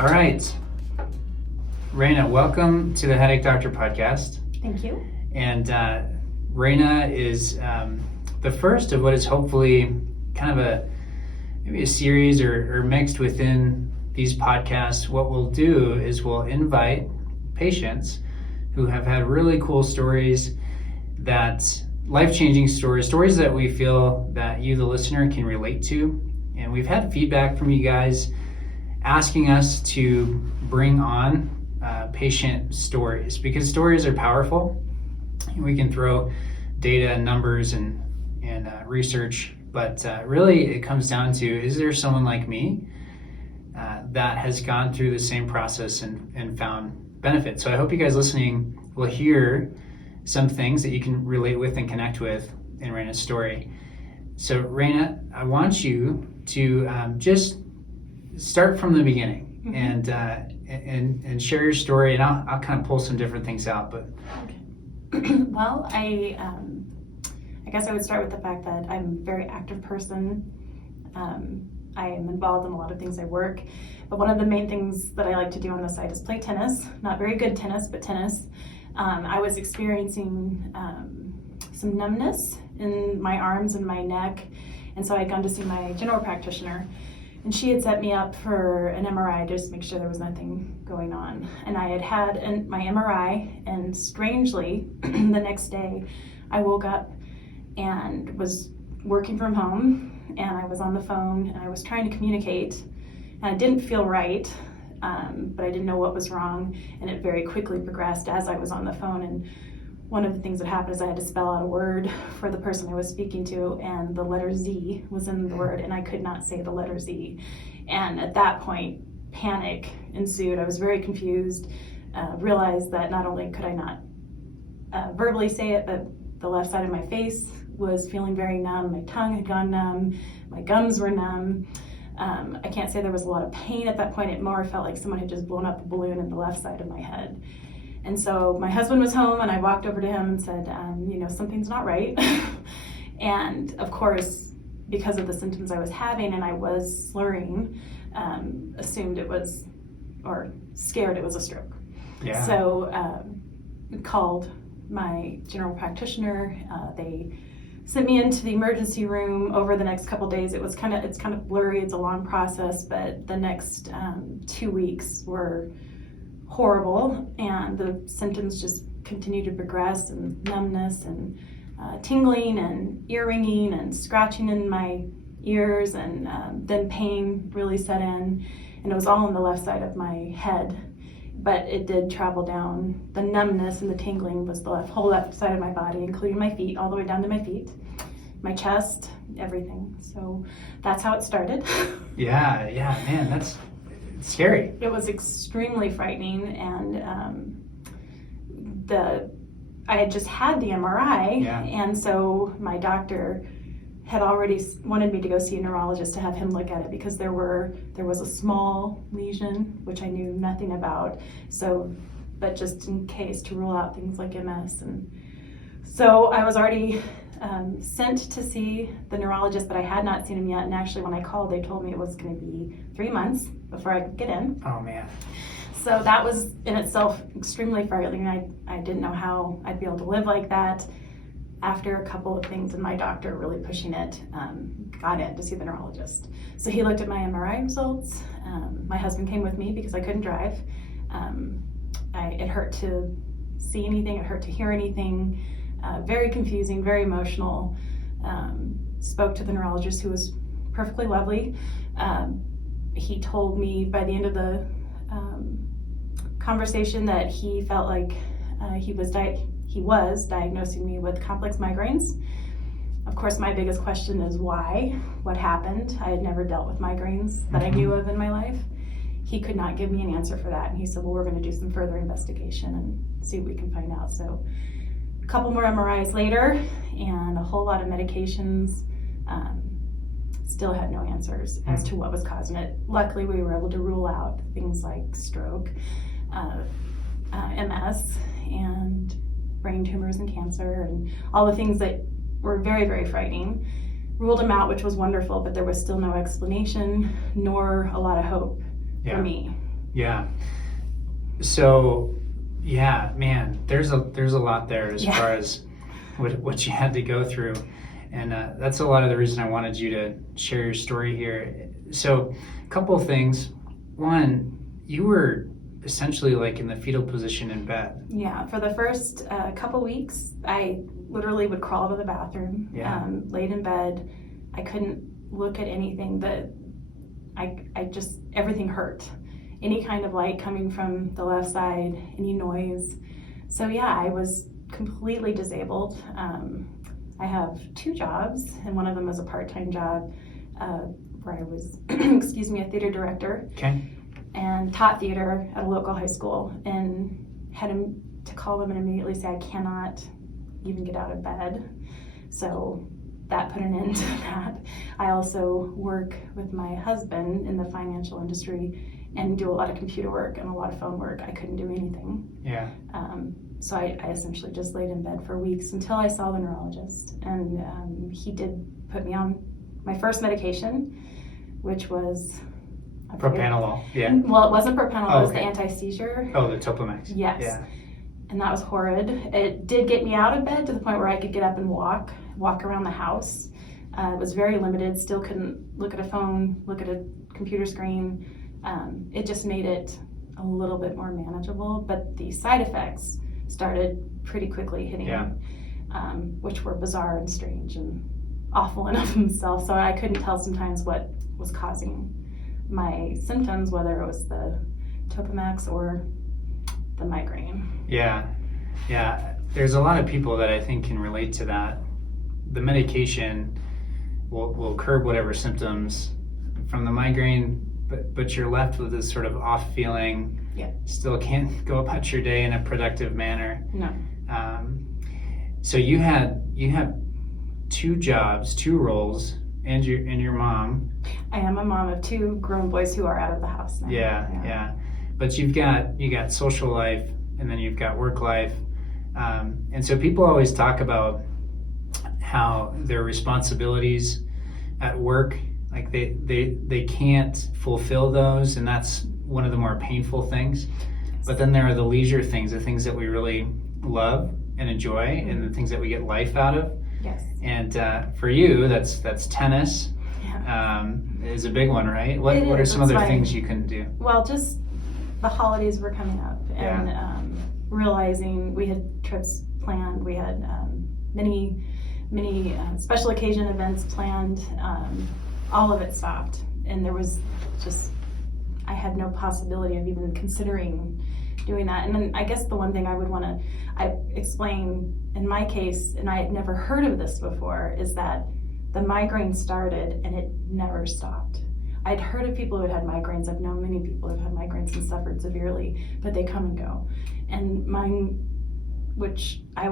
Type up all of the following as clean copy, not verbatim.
All right. Reyna, welcome to the Headache Doctor podcast. Thank you. And Reyna is the first of what is hopefully kind of maybe a series or mixed within these podcasts. What we'll do is we'll invite patients who have had really cool stories, that life-changing stories that we feel that you, the listener, can relate to. And we've had feedback from you guys asking us to bring on patient stories, because stories are powerful. We can throw data and numbers and research, but really it comes down to, is there someone like me that has gone through the same process and found benefit? So I hope you guys listening will hear some things that you can relate with and connect with in Reyna's story. So Reyna, I want you to just start from the beginning and share your story, and I'll kind of pull some different things out. But okay. Well, I guess I would start with the fact that I'm a very active person. I am involved in a lot of things. I work, but one of the main things that I like to do on the side is play tennis. Not very good tennis, but tennis. I was experiencing some numbness in my arms and my neck, and so I'd gone to see my general practitioner, and she had set me up for an MRI just to make sure there was nothing going on. And I had my MRI, and strangely, the next day, I woke up and was working from home, and I was on the phone, and I was trying to communicate, and it didn't feel right, but I didn't know what was wrong, and it very quickly progressed as I was on the phone. And one of the things that happened is I had to spell out a word for the person I was speaking to, and the letter Z was in the word, and I could not say the letter Z. And at that point, panic ensued. I was very confused, realized that not only could I not verbally say it, but the left side of my face was feeling very numb. My tongue had gone numb. My gums were numb. I can't say there was a lot of pain at that point. It more felt like someone had just blown up a balloon in the left side of my head. And so my husband was home, and I walked over to him and said, something's not right. And of course, because of the symptoms I was having and I was slurring, assumed it was, or scared it was a stroke. yeah. So called my general practitioner. They sent me into the emergency room. Over the next couple days, it's kind of blurry. It's a long process, but the next 2 weeks were horrible, and the symptoms just continued to progress, and numbness and tingling and ear ringing and scratching in my ears, and then pain really set in, and it was all on the left side of my head, but it did travel down. The numbness and the tingling was the whole left side of my body, including my feet, all the way down to my feet, my chest, everything. So that's how it started. Yeah, man, that's scary. It was extremely frightening, and I had just had the MRI, and so my doctor had already wanted me to go see a neurologist to have him look at it, because there was a small lesion which I knew nothing about, but just in case, to rule out things like MS. And so I was already sent to see the neurologist, but I had not seen him yet. And actually, when I called, they told me it was going to be 3 months before I could get in. Oh man. So that was in itself extremely frightening. I didn't know how I'd be able to live like that. After a couple of things and my doctor really pushing it, got in to see the neurologist. So he looked at my MRI results. My husband came with me because I couldn't drive. It hurt to see anything, it hurt to hear anything. Very confusing, very emotional. Spoke to the neurologist, who was perfectly lovely. He told me by the end of the conversation that he felt like he was diagnosing me with complex migraines. Of course, my biggest question is why? What happened? I had never dealt with migraines that I knew of in my life. He could not give me an answer for that, and he said, well, we're going to do some further investigation and see what we can find out. So a couple more MRIs later and a whole lot of medications, still had no answers as to what was causing it. Luckily, we were able to rule out things like stroke, MS, and brain tumors and cancer, and all the things that were very, very frightening. Ruled them out, which was wonderful, but there was still no explanation nor a lot of hope for me. Yeah. So, yeah, man, there's a lot there as far as what you had to go through, and that's a lot of the reason I wanted you to share your story here. So, a couple of things. One, you were essentially like in the fetal position in bed. Yeah, for the first couple weeks, I literally would crawl to the bathroom, laid in bed. I couldn't look at anything. I just, everything hurt. Any kind of light coming from the left side, any noise. So yeah, I was completely disabled. I have 2 jobs, and one of them was a part-time job where I was, a theater director. Okay. And taught theater at a local high school, and had to call them and immediately say I cannot even get out of bed. So that put an end to that. I also work with my husband in the financial industry and do a lot of computer work and a lot of phone work. I couldn't do anything. Yeah. So I essentially just laid in bed for weeks until I saw the neurologist, and he did put me on my first medication, which was Propranolol. Yeah. Well, it wasn't propranolol, it was the okay. anti-seizure. Oh, the Topamax. Yes. Yeah. And that was horrid. It did get me out of bed to the point where I could get up and walk around the house. It was very limited, still couldn't look at a phone, look at a computer screen. It just made it a little bit more manageable, but the side effects started pretty quickly hitting me, which were bizarre and strange and awful enough themselves. So I couldn't tell sometimes what was causing my symptoms, whether it was the Topamax or the migraine. Yeah. There's a lot of people that I think can relate to that. The medication will curb whatever symptoms from the migraine, but you're left with this sort of off feeling. Yeah. Still can't go about your day in a productive manner. No. So you have 2 jobs, 2 roles, and your mom. I am a mom of 2 grown boys who are out of the house now. Yeah. But you got social life, and then you've got work life, and so people always talk about how their responsibilities at work, like they can't fulfill those, and that's one of the more painful things. But then there are the leisure things, the things that we really love and enjoy, and the things that we get life out of. Yes. And for you, that's tennis. Yeah. Is a big one, right? What are some other things you can do? Well, just the holidays were coming up, and realizing we had trips planned, we had many special occasion events planned. All of it stopped, and there was just, I had no possibility of even considering doing that. And then I guess the one thing I would want to explain in my case, and I had never heard of this before, is that the migraine started and it never stopped. I'd heard of people who had migraines. I've known many people who've had migraines and suffered severely, but they come and go. And mine, which I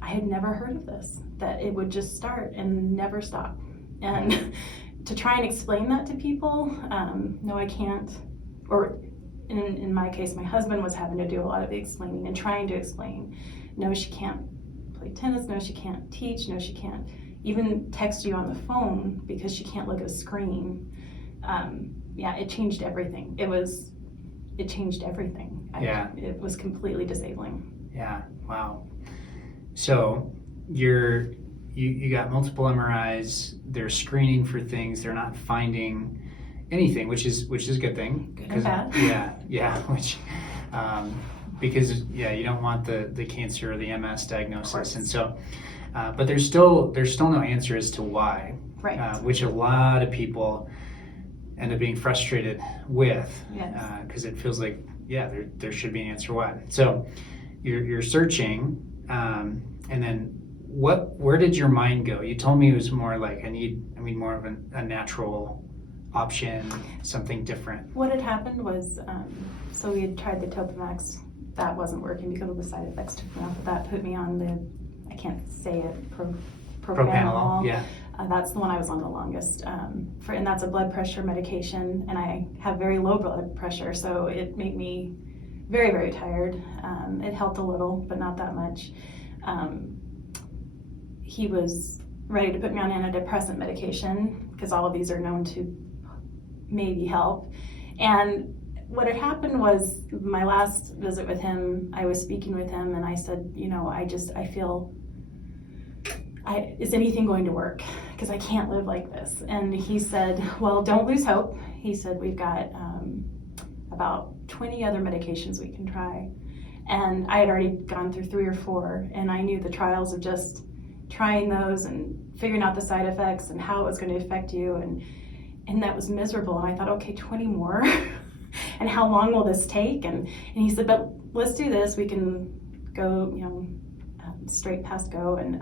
had never heard of this, that it would just start and never stop. And to try and explain that to people, no, I can't. Or in my case, my husband was having to do a lot of the explaining and trying to explain. No, she can't play tennis. No, she can't teach. No, she can't even text you on the phone because she can't look at a screen. It changed everything. It changed everything. It was completely disabling. Yeah. Wow. So you got multiple MRIs. They're screening for things. They're not finding anything, which is a good thing. Good and bad. Yeah. Which because you don't want the cancer or the MS diagnosis, and so. But there's still no answer as to why, right? Which a lot of people end up being frustrated with, because it feels like there should be an answer why. So you're searching, and then where did your mind go? You told me it was more like I need more of a natural option, something different. What had happened was, so we had tried the Topamax. That wasn't working because of the side effects took me off. But that put me on the, I can't say it, propranolol. Yeah. That's the one I was on the longest. And that's a blood pressure medication, and I have very low blood pressure, so it made me very, very tired. It helped a little, but not that much. He was ready to put me on antidepressant medication because all of these are known to maybe help. And what had happened was my last visit with him, I was speaking with him and I said, I feel, is anything going to work? Because I can't live like this. And he said, well, don't lose hope. He said, we've got about 20 other medications we can try. And I had already gone through 3 or 4, and I knew the trials of just trying those and figuring out the side effects and how it was going to affect you. And that was miserable. And I thought, okay, 20 more. And how long will this take? And he said, but let's do this. We can go, straight past go, and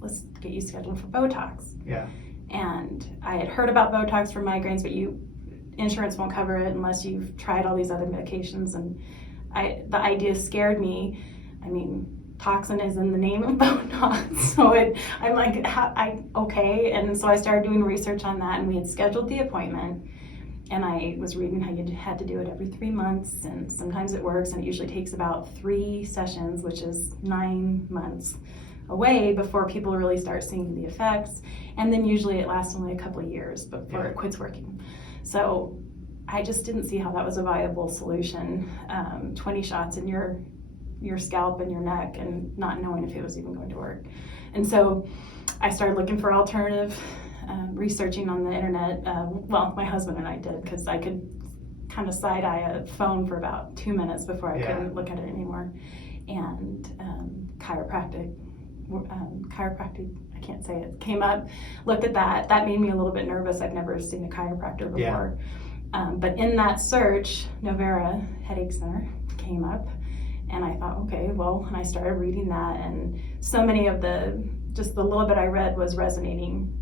let's get you scheduled for Botox. Yeah. And I had heard about Botox for migraines, but insurance won't cover it unless you've tried all these other medications. And the idea scared me. I mean, toxin is in the name of Botox, so I'm like, okay. And so I started doing research on that, and we had scheduled the appointment. And I was reading how you had to do it every 3 months, and sometimes it works, and it usually takes about 3 sessions, which is 9 months away before people really start seeing the effects. And then usually it lasts only a couple of years before it quits working. So I just didn't see how that was a viable solution. 20 shots in your scalp and your neck and not knowing if it was even going to work. And so I started looking for alternative researching on the internet. My husband and I did, because I could kind of side-eye a phone for about 2 minutes before I couldn't look at it anymore. And chiropractic, I can't say it, came up, looked at that. That made me a little bit nervous. I've never seen a chiropractor before. But in that search, Novera Headache Center came up. And I thought, okay, well, and I started reading that, and so many of just the little bit I read was resonating,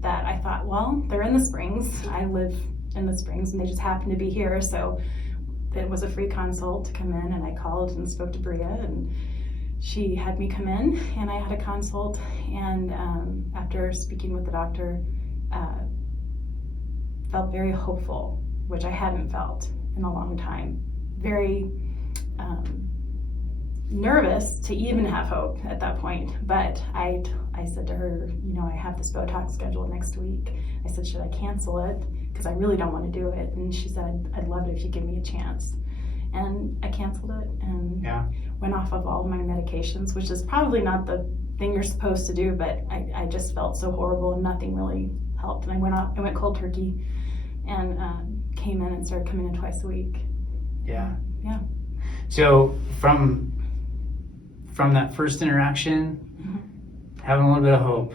that I thought, well, they're in the Springs. I live in the Springs, and they just happen to be here. So it was a free consult to come in, and I called and spoke to Bria, and she had me come in, and I had a consult. And after speaking with the doctor, felt very hopeful, which I hadn't felt in a long time. Very nervous to even have hope at that point. But I said to her, I have this Botox scheduled next week. I said, should I cancel it? Because I really don't want to do it. And she said, I'd love it if you give me a chance. And I canceled it and went off of all of my medications, which is probably not the thing you're supposed to do, but I just felt so horrible and nothing really helped. And I went cold turkey and came in and started coming in twice a week. Yeah. Yeah. So from that first interaction, having a little bit of hope,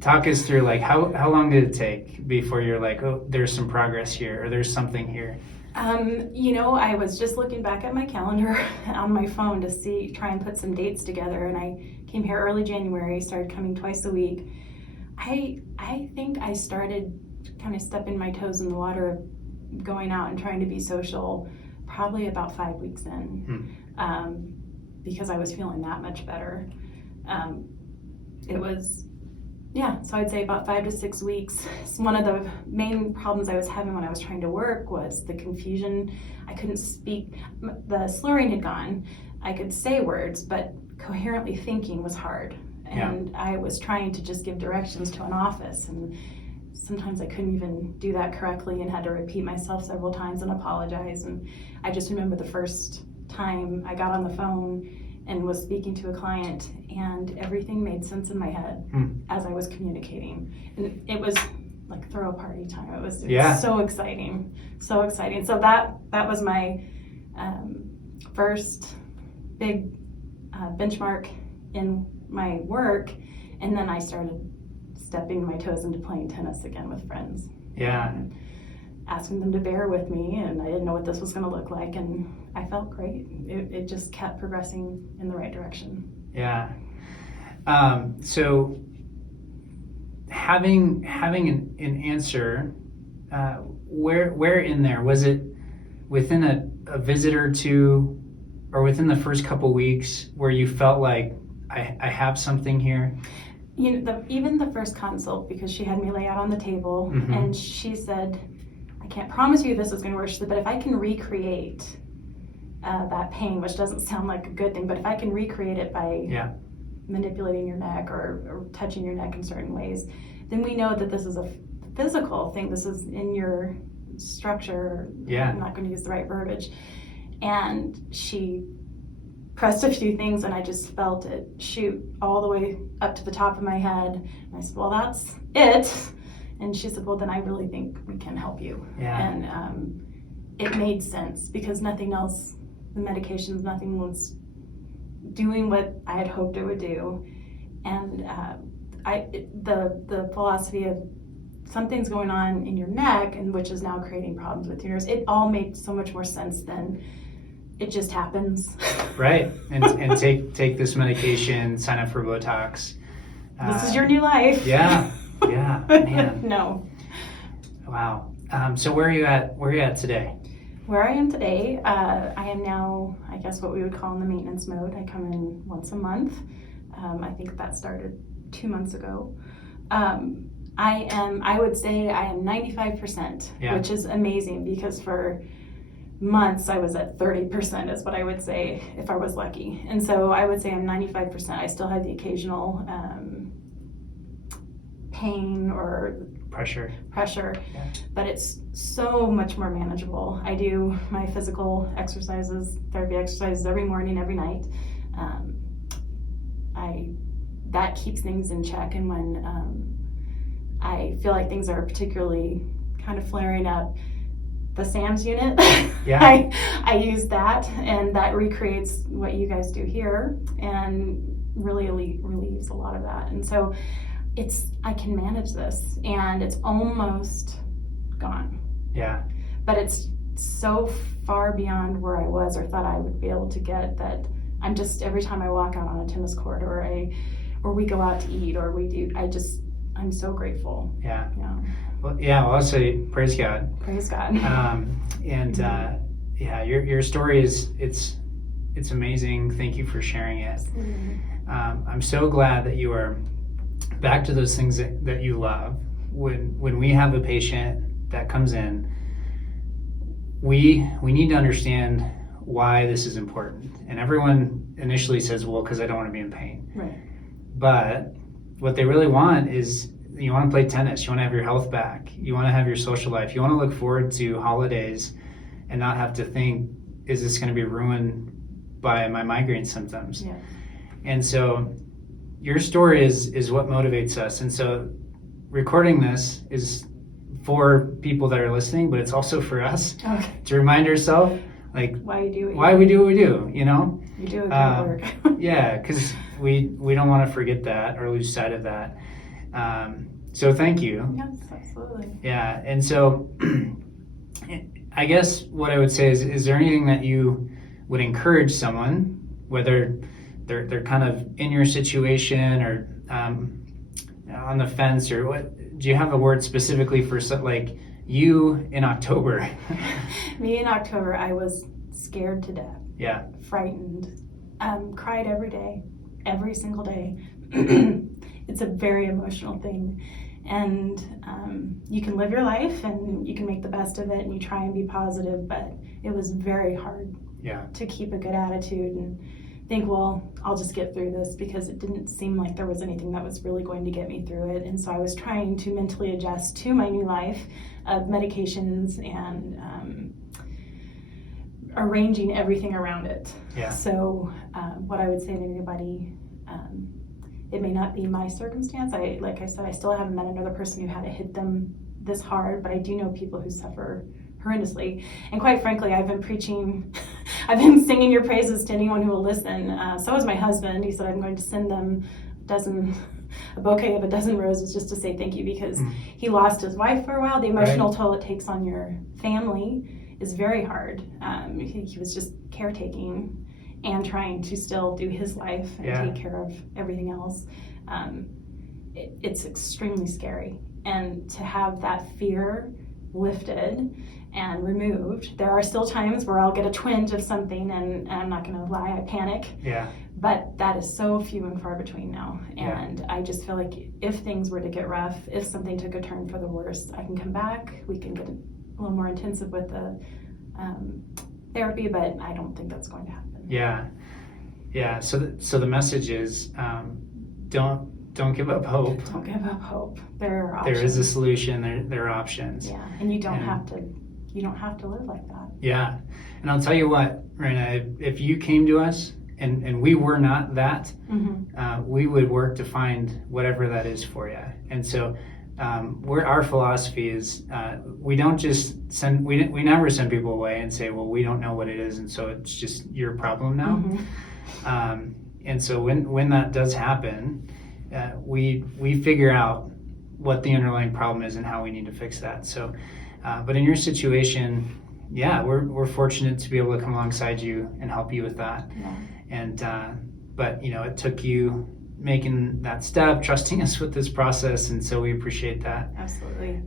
talk us through, like, how long did it take before you're like, oh, there's some progress here, or there's something here? I was just looking back at my calendar on my phone to try and put some dates together, and I came here early January, started coming twice a week. I think I started kind of stepping my toes in the water, going out and trying to be social probably about 5 weeks in, because I was feeling that much better. So I'd say about 5 to 6 weeks. One of the main problems I was having when I was trying to work was the confusion. I couldn't speak. The slurring had gone. I could say words, but coherently thinking was hard. And I was trying to just give directions to an office, and sometimes I couldn't even do that correctly and had to repeat myself several times and apologize. And I just remember the first time I got on the phone and was speaking to a client, and everything made sense in my head as I was communicating. And it was like throw a party time. It was so exciting, so exciting. So that was my first big benchmark in my work. And then I started stepping my toes into playing tennis again with friends. And asking them to bear with me, and I didn't know what this was going to look like, and I felt great. It just kept progressing in the right direction. So having an answer, where in there was it? Within a visit or two, or within the first couple weeks, where you felt like I have something here? Even the first consult, because she had me lay out on the table, and she said, I can't promise you this is going to work, but if I can recreate that pain, which doesn't sound like a good thing, but if I can recreate it by manipulating your neck or touching your neck in certain ways, then we know that this is a physical thing. This is in your structure. Yeah. I'm not going to use the right verbiage. And she pressed a few things, and I just felt it shoot all the way up to the top of my head. And I said, well, that's it. And she said, well, then I really think we can help you. Yeah. And it made sense because nothing else, the medications, nothing was doing what I had hoped it would do. And the philosophy of something's going on in your neck, and which is now creating problems with your nerves, it all made so much more sense than it just happens. Right. And take this medication, sign up for Botox. This is your new life. Yeah. Yeah. Man. No. Wow. So where are you at today? Where I am today, I am now, I guess what we would call in the maintenance mode. I come in once a month. I think that started 2 months ago. I would say I am 95%, Yeah. which is amazing because for months I was at 30% is what I would say if I was lucky. And so I would say I'm 95%. I still have the occasional pain or Pressure. Yeah. but it's so much more manageable. I do my physical exercises, therapy exercises every morning, every night. That keeps things in check, and when I feel like things are particularly kind of flaring up, the SAMS unit, Yeah. I use that, and that recreates what you guys do here and really relieves a lot of that. And so I can manage this, and it's almost gone. Yeah. But it's so far beyond where I was or thought I would be able to get that I'm just, every time I walk out on a tennis court or we go out to eat or I'm so grateful. Yeah. Yeah. Well, yeah. Well, I'll say praise God. Praise God. Yeah, your story it's amazing. Thank you for sharing it. I'm so glad that you are back to those things that you love. When we have a patient that comes in, we need to understand why this is important. And everyone initially says, well, because I don't want to be in pain. Right. But what they really want is, you want to play tennis, you want to have your health back, you want to have your social life, you want to look forward to holidays and not have to think, is this going to be ruined by my migraine symptoms? Yeah. And so your story is what motivates us. And so recording this is for people that are listening, but it's also for us to remind ourselves, like, why we do what we do, you know? You do a good work. Yeah, because we don't want to forget that or lose sight of that. So thank you. Yes, absolutely. Yeah, and so I guess what I would say is there anything that you would encourage someone, whether they're kind of in your situation or on the fence, or what? Do you have a word specifically for like you in October? Me in October, I was scared to death. Yeah. Frightened. Cried every day, every single day. It's a very emotional thing. And you can live your life and you can make the best of it and you try and be positive, but it was very hard to keep a good attitude and think, well, I'll just get through this, because it didn't seem like there was anything that was really going to get me through it. And so I was trying to mentally adjust to my new life of medications and arranging everything around it. Yeah. So what I would say to anybody, it may not be my circumstance. Like I said, I still haven't met another person who had it hit them this hard, but I do know people who suffer horrendously. And quite frankly, I've been preaching, I've been singing your praises to anyone who will listen. So is my husband. He said I'm going to send them a bouquet of a dozen roses just to say thank you, because he lost his wife for a while. The emotional toll it takes on your family is very hard. He was just caretaking and trying to still do his life and take care of everything else. It's extremely scary. And to have that fear lifted and removed, there are still times where I'll get a twinge of something and I'm not going to lie, I panic. Yeah. But that is so few and far between now. And I just feel like if things were to get rough, if something took a turn for the worse, I can come back. We can get a little more intensive with the therapy, but I don't think that's going to happen. Yeah. Yeah. So the message is, don't give up hope. Don't give up hope. There are options. There is a solution. There are options. Yeah, and you don't have to you don't have to live like that. Yeah. And I'll tell you what, Reyna, if you came to us and we were not that, we would work to find whatever that is for you. And so our philosophy is we don't just send, we never send people away and say, well, we don't know what it is, and so it's just your problem now. And so when that does happen, we figure out what the underlying problem is and how we need to fix that. So, but in your situation, yeah, we're fortunate to be able to come alongside you and help you with that. Yeah. And but it took you making that step, trusting us with this process, and so we appreciate that. Absolutely.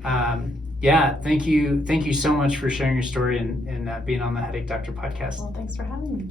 Yeah, thank you so much for sharing your story and being on the Headache Doctor podcast. Well, thanks for having me.